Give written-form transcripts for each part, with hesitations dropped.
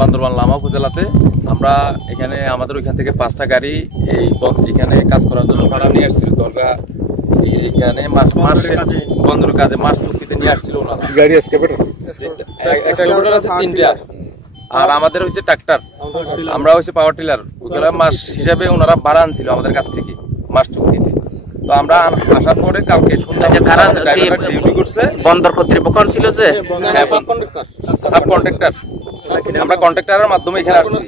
বান্দরবান লামা উপজেলাতে। আমরা এখানে আমাদের ওইখান থেকে 5টা গাড়ি এখানে কাজ করার জন্য ভাড়া নিয়ে আসছিল। দরগা এখানে মাস বন্দর কাজে মাস চুক্তিতে নিয়ে আসছিল ওনারা। গাড়ি এক্সকাভেটর আছে 3টা, আর আমাদের হচ্ছে ট্রাক্টর, আমরা হচ্ছে পাওয়ার টিলার। ওগুলা মাস হিসাবে ওনারা ভাড়া আনছিল আমাদের কাছ থেকে মাস চুক্তিতে। তো আমরা আসার পরে কালকে সন্ধ্যা ডিউটি করছে বন্দর কর্তৃপক্ষ ছিল যে সাব কন্ট্রাক্টর, আমরা কন্ট্রাক্টরের মাধ্যমে এখানে আসছি।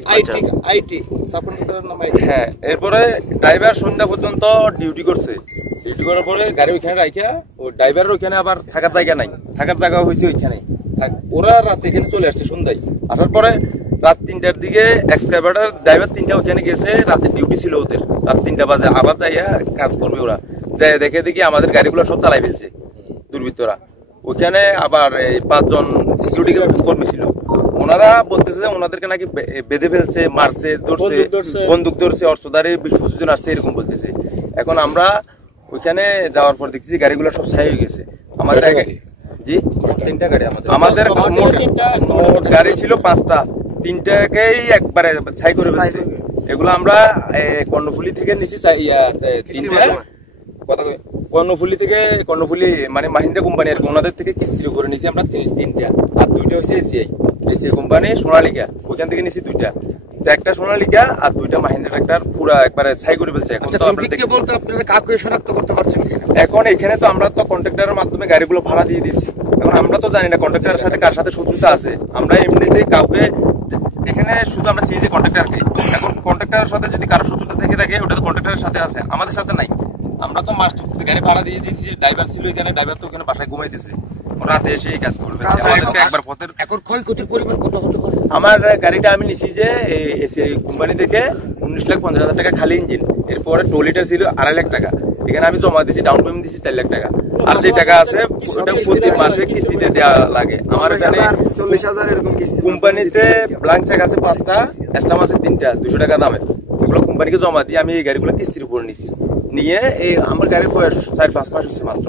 হ্যাঁ, এরপরে ড্রাইভার সন্ধ্যা পর্যন্ত ডিউটি করছে। ডিউটি করার পরে গাড়ি ওইখানে রাখিয়া ওই ড্রাইভারের ওইখানে আবার থাকার জায়গা নাই, থাকার জায়গা হয়েছে ওইখানে। ওরা রাত এখানে চলে আসছে সন্ধ্যায়। আসার পরে রাত 3টার দিকে এক্সকাভেটর ড্রাইভার 3টা ওইখানে গেছে, রাতে ডিউটি ছিল ওদের। রাত 3টা বাজে আবার যাইয়া কাজ করবে ওরা। যাই দেখে দেখি আমাদের গাড়িগুলো সব চালাই ফেলছে দুর্বৃত্তরা। ওইখানে আবার এই 5 জন সিকিউরিটি কর্মী ছিল। ওনারা বলতেছে যে ওনাদেরকে নাকি বেঁধে ফেলছে, মারছে, ধরছে, বন্দুক ধরছে, অস্ত্রধারী 20-25 জন আসছে এরকম বলতেছে। এখন আমরা ওইখানে যাওয়ার পর দেখছি গাড়িগুলো সব ছাই হয়ে গেছে। আমাদের জি 3টা গাড়ি আমাদের মোট গাড়ি ছিল 5টা, 3টাকেই একবারে ছাই করে ফেলছে। এগুলো আমরা কর্ণফুলি থেকে নিচ্ছি 3টা কথা কর্ণফুলি মানে মাহিন্দ্রা কোম্পানি আর ওনাদের থেকে কিস্তি করে নিচ্ছি আমরা 3টা, আর 2টা হচ্ছে এসিআই কোম্পানি সোনালিকা, ওইখান থেকে নিচ্ছি 2টা। তো একটা সোনালিকা আর 2টা মাহিন্দ্রা ট্রাক্টর পুরো একবারে ছাই করে ফেলছে। এখন তো আপনারা কাউকে শনাক্ত করতে পারছেন এখন এখানে তো আমরা তো কন্ট্রাক্টরের মাধ্যমে গাড়িগুলো ভাড়া দিয়ে দিচ্ছি। এখন আমরা তো জানি না কন্ট্রাক্টরের সাথে কার সাথে শত্রুতা আছে। আমরা এমনিতেই কাউকে এখানে শুধু আমরা চিনি যে কন্ট্রাক্টরকে। এখন কন্ট্রাক্টরের সাথে যদি কারো শত্রুতা থেকে থাকে ওটা তো কন্ট্রাক্টরের সাথে আছে, আমাদের সাথে নাই। আমরা তো মাস চুক্তিতে গাড়ি ভাড়া দিয়ে দিচ্ছি। ড্রাইভার ছিল এখানে, ড্রাইভার তো ওখানে বাসায় ঘুমাইতেছে, রাতে এসে কাজ করবে। একবার পথের এখন ক্ষয়ক্ষতির পরিমাণ কত হতে পারে? আমার গাড়িটা আমি নিছি যে কোম্পানি থেকে 19,50,000 টাকা খালি ইঞ্জিন, এরপরে টোলিটার ছিল 2.5 লাখ টাকা। এখানে আমি জমা দিচ্ছি, ডাউন পেমেন্ট দিচ্ছি 4 লাখ টাকা। আর যে টাকা আছে ওটা প্রতি মাসে কিস্তিতে দেওয়া লাগে। আমার এখানে 40,000 এরকম কিস্তি। কোম্পানিতে ব্ল্যাঙ্ক চেক আছে 5টা, স্ট্যাম্প আছে 3টা, 200 টাকা দামে। ওগুলো কোম্পানিকে জমা দিয়ে আমি এই গাড়িগুলো কিস্তির উপর নিচ্ছি। নিয়ে এই আমার গাড়ির বয়স 4-5 মাস হচ্ছে মাত্র।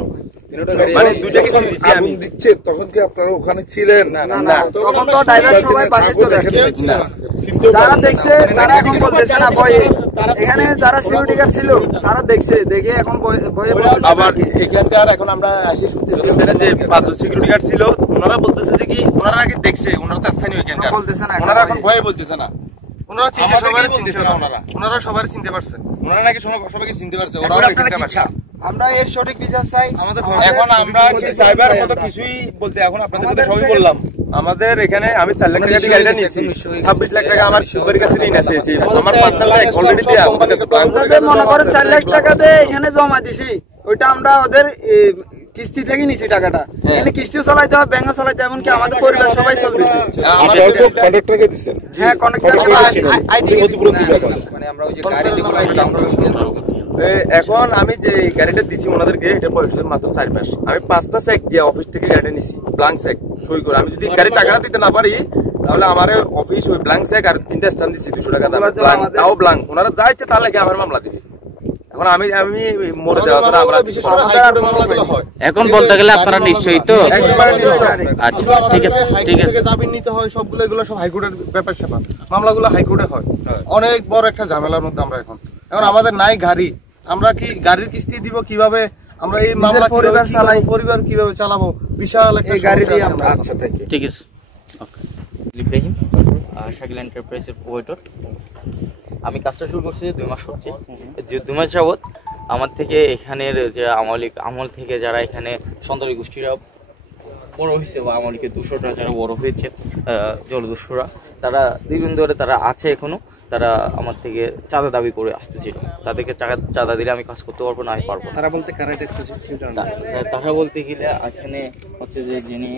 মানে 2টা কিস্তি দিচ্ছি আমি। দিচ্ছে তখন কি আপনারা ওখানে ছিলেন? না, তখন তো ড্রাইভার সবাই বাইরে চলে আসছে। যারা দেখছে তারা এখন বলতেছে না ভয়ে। এখানে যারা সিকিউরিটি গার্ড ছিল তারা দেখছে, দেখে এখন ভয়ে আবার এখানকার এখন আমরা এসে শুনতেছি যে 5 জন সিকিউরিটি গার্ড ছিল, ওনারা বলতেছে যে কি ওনারা আগে দেখছে, ওনারা তো স্থানীয় এখানকার বলতেছে না, ওনারা এখন ভয়ে বলতেছে না। ওনারা সবাই চিনতেছে না, ওনারা সবাই চিনতে পারছে, ওনারা নাকি সবাইকে চিনতে পারছে। আমরা এর সঠিক বিচার চাই আমাদের। এখন আমরা কি সাইবার মতো কিছুই বলতে এখন আপনাদের কথা সবই বললাম। আমাদের এখানে আমি 4 লাখ টাকা দিয়ে গাড়িটা নিয়েছি, 26 লাখ টাকা আমার সুপারির কাছে ঋণ আছে। আমার 5টা চেক অলরেডি দেয়া আমাদের কাছে। আপনাদের মনে করেন 4 লাখ টাকা দিয়ে এখানে জমা দিছি, ওইটা আমরা ওদের কিস্তি থেকে নিছি টাকাটা। এখানে কিস্তি চালাইতে হবে, ব্যাংক চালাইতে হবে, এমনকি আমাদের পরিবার সবাই চলবে। কন্ট্রাক্টরকে দিবেন? হ্যাঁ, কন্ট্রাক্টর আইডি মানে আমরা ওই যে গাড়িগুলো ডাউন এখন আমি যে গাড়িটা দিছি ওনাদেরকে, এটা বয়স মাত্র 4 মাস। আমি 5টা চেক দিয়ে অফিস থেকে গাড়িটা নিছি, ব্ল্যাঙ্ক চেক সই করে। আমি যদি গাড়ি টাকাটা দিতে না পারি তাহলে আমার অফিস ওই ব্ল্যাঙ্ক চেক আর 3টা স্ট্যাম্প দিচ্ছি 200 টাকা দাম, তাও ব্ল্যাঙ্ক। ওনারা যা ইচ্ছে তাহলে আমার মামলা দিবে। এখন আমি মরে যাওয়া ছাড়া আমরা এখন বলতে গেলে আপনারা নিশ্চয়ই তো আচ্ছা ঠিক আছে জামিন নিতে হয় সবগুলো, এগুলো সব হাইকোর্টের ব্যাপার স্যাপার, মামলাগুলো হাইকোর্টে হয়। অনেক বড় একটা ঝামেলার মধ্যে আমরা এখন আমাদের নাই গাড়ি, আমরা কি গাড়ির কিস্তি দিব কিভাবে? আমরা এই মামলা পরিবার কিভাবে চালাবো? বিশাল একটা গাড়ি দিয়ে আমরা। আচ্ছা ঠিক আছে। ওকে, ইব্রাহিম শাকিল এন্টারপ্রাইজের ওয়েটার। আমি কাজটা শুরু করছি 2 মাস হচ্ছে। 2 মাস যাবৎ আমার থেকে এখানের যে আমল থেকে যারা এখানে সন্তানী গোষ্ঠীরা বড় হয়েছে বা আমলকে 200টা যারা বড় হয়েছে জলদস্যুরা, তারা দীর্ঘদিন ধরে তারা আছে এখনো, তারা আমার থেকে চাঁদা দাবি করে আসতেছিল। তাদেরকে চাঁদা দিলে আমি কাজ করতে পারবো না, আমি পারবো। তারা বলতে তারা বলতে গেলে এখানে হচ্ছে যে যিনি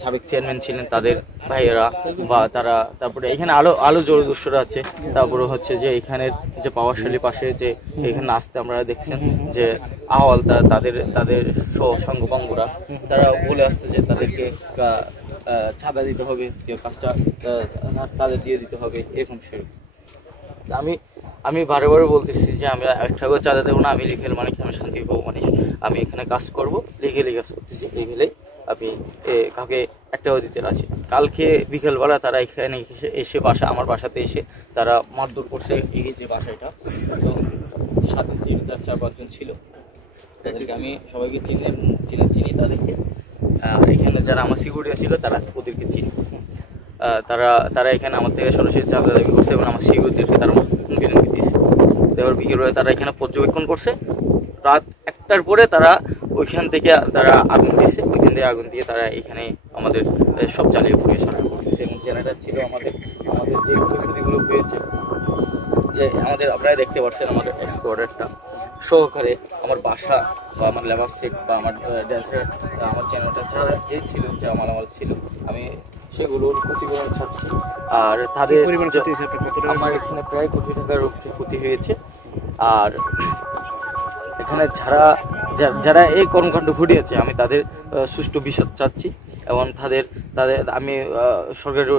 সাবেক চেয়ারম্যান ছিলেন তাদের ভাইয়েরা বা তারা, তারপরে এখানে আলো জলদস্যুরা আছে, তারপরে হচ্ছে যে এখানের যে পাওয়ারশালী পাশে যে এখানে আসতে আমরা দেখছেন যে আহ্বাল তাদের সঙ্গপাঙ্গরা তারা বলে আসতে যে তাদেরকে চাঁদা দিতে হবে, কাজটা তাদের দিয়ে দিতে হবে, এরকম সেরকম। আমি বারে বারে বলতেছি যে আমি একটা করে চাঁদা দেবো না, আমি লিগেল মানুষ, আমি শান্তিপ্রিয় মানুষ, আমি এখানে কাজ করবো, লিগেলি কাজ করতেছি, লিগেলেই আমি কাউকে একটাও দিতে রাজি না। কালকে বিকেলবেলা তারা এখানে এসে আমার বাসাতে এসে তারা মারধর করছে। এই যে বাসাটা, তো সাথে 4-5 জন ছিল, তাদেরকে আমি সবাইকে চিনি তাদেরকে। এখানে যারা আমার সিকিউরিটি ছিল তারা ওদেরকে চিনি। তারা এখানে আমার থেকে সরাসরি চাঁদা দাবি করছে এবং আমার সিকিউরিটিকে তারা হুমকি দিয়েছে। এবার বিকেলবেলা তারা এখানে পর্যবেক্ষণ করছে। রাত 1টার পরে তারা ওইখান থেকে তারা আগুন দিয়েছে। ওইখান থেকে আগুন দিয়ে তারা এখানে আমাদের সব জ্বালিয়ে পুড়িয়ে সরানো করতেছে। এবং জেনারেটর ছিল আমাদের যে ক্ষতিগুলো হয়েছে, যে আমাদের আপনারা দেখতে পাচ্ছেন আমাদের এক্সকোয়াডারটা সহকারে আমার বাসা বা আমার লেবার সেট বা আমার ড্যান্সের আমার জেনারেটর ছাড়া যে ছিল, যে আমার ছিল, আমি সেগুলোর ক্ষতিপূরণ চাচ্ছি। আর তাদের আমার এখানে প্রায় কোটি টাকার ক্ষতি হয়েছে। আর এখানে যারা এই কর্মকাণ্ড ঘটিয়েছে আমি তাদের সুষ্ঠু বিচার চাচ্ছি এবং তাদের আমি সরকারের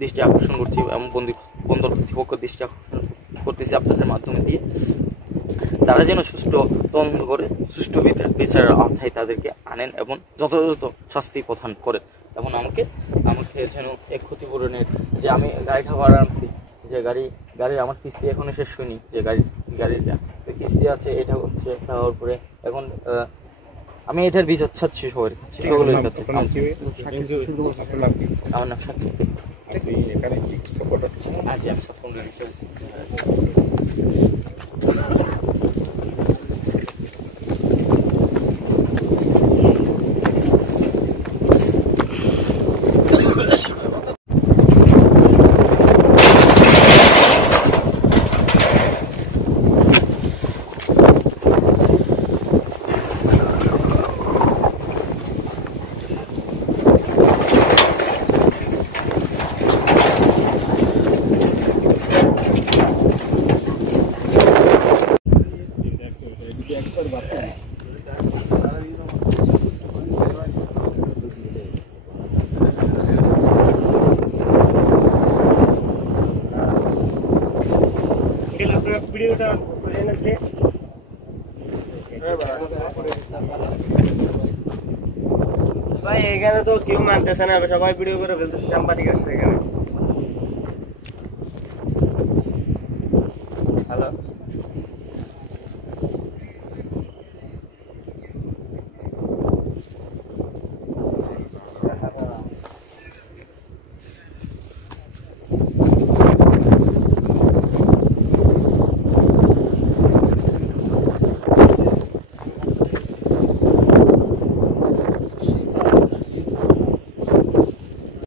দৃষ্টি আকর্ষণ করছি এবং বন্দর কর্তৃপক্ষ দৃষ্টি আকর্ষণ করতেছি আপনাদের মাধ্যমে দিয়ে, তারা যেন সুষ্ঠু তদন্ত করে সুষ্ঠু বিচারের আওতায় তাদেরকে আনেন এবং যথাযথ শাস্তি প্রদান করেন। এবং আমাকে যেন এক ক্ষতিপূরণের, যে আমি গাড়িটা ভাড়া আনছি, যে গাড়ির আমার কিস্তি এখনো শেষ হয়নি, যে গাড়ির কিস্তি আছে, এটা হচ্ছে হওয়ার পরে এখন আমি এটার বিচার চাচ্ছি সবার কাছে, সকলের কাছে। আমার নাম সাক্ষী। আচ্ছা, আমি সাতক্ষীরা ভাই এখানে তো কেউ মানতেছে না, সবাই ভিডিও করে ফেলতেছে, সাংবাদিক আসছে এখানে। হ্যালো।